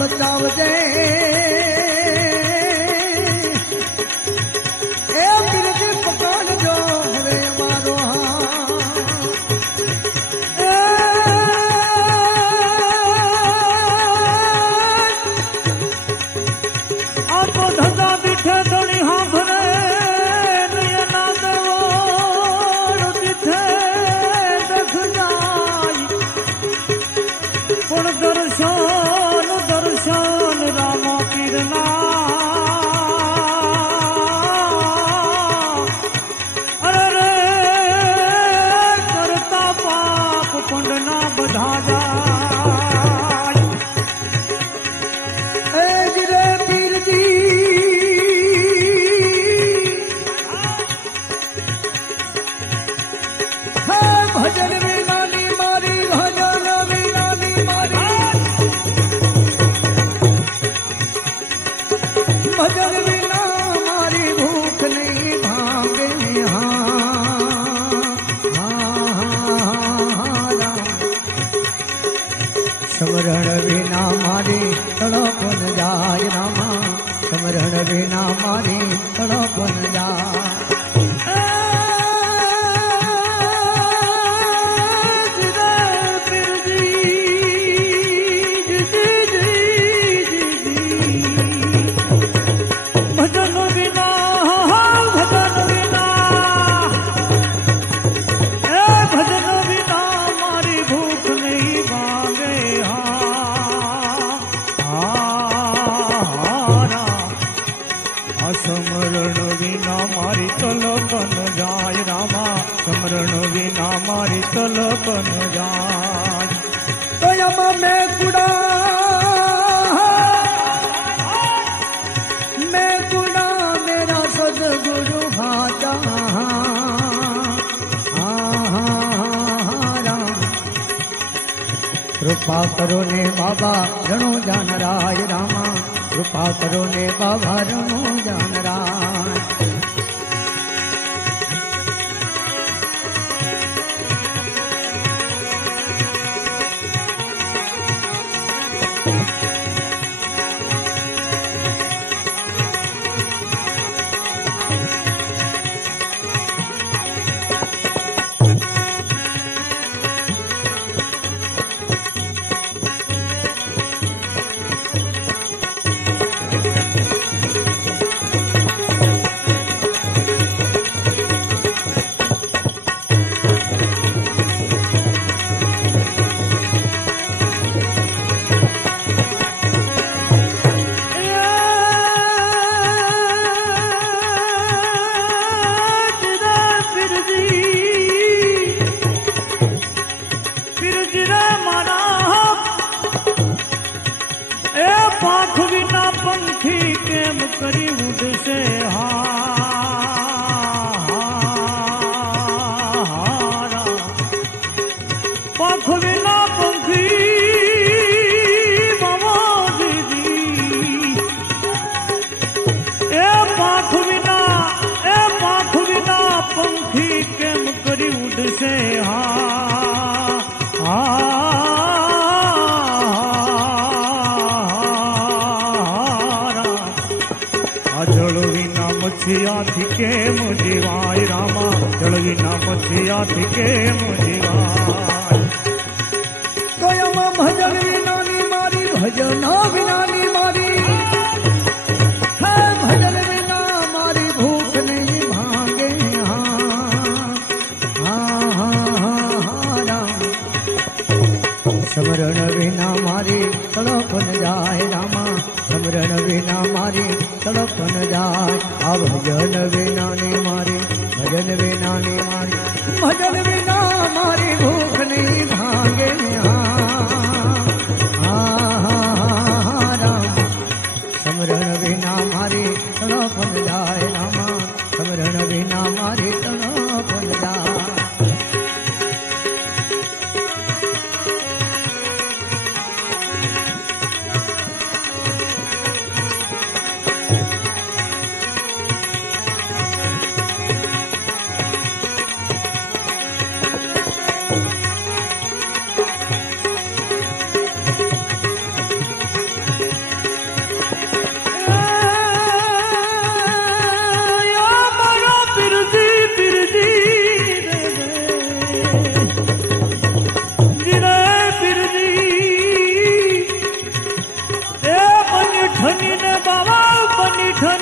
बचावजे ए बिरज पकान जो हवे मारो आपो धंधा दिठे धनी हाँ भरे नयना देवो दिठे देख जाई पुण दर्शन दर्शन रामा पीरना अरे रे करता पाप पुण्य बधा जाय ए जिरे पीर जी भजन विनानी मारी भजन विनानी मारी भजन विना मारी भूख नहीं भागे समरण विना मारी तड़प न जाय रामा समरण विना मारी तड़प न जाय समरण विना मारी तलपन जाय रामा समरण विना मारी तलपन जाय तो मैं कुड़ा मेरा सदगुरु भाजा कृपा करो ने बाबा रणो जान राय रामा कृपा करो ने बाबा रणो जान राय पाख बिना पंखी केम करी उड़ से हारा पाख बिना पंखी बाबा दीदी ए पाख बिना पंखी केम करी उड़ से जल विना मछिया थी के मुझिवाय रामा जल विना मछिया थी के मुझिवाय तो भजन विनानी मारी भजन विनानी मारी है भजन विना मारी भूख नहीं भागे समरण विना मारी तड़पन जाय रामा समरण विना मारी तड़पन जाय आ भजन विना ने मारी भजन विना ने मारी भजन विना मारी भूख नहीं भागे राम समरण विना मारी तड़पन जाय रामा समरण विना मारी तड़पन जाय ठनी ने बाबा बनी ठनी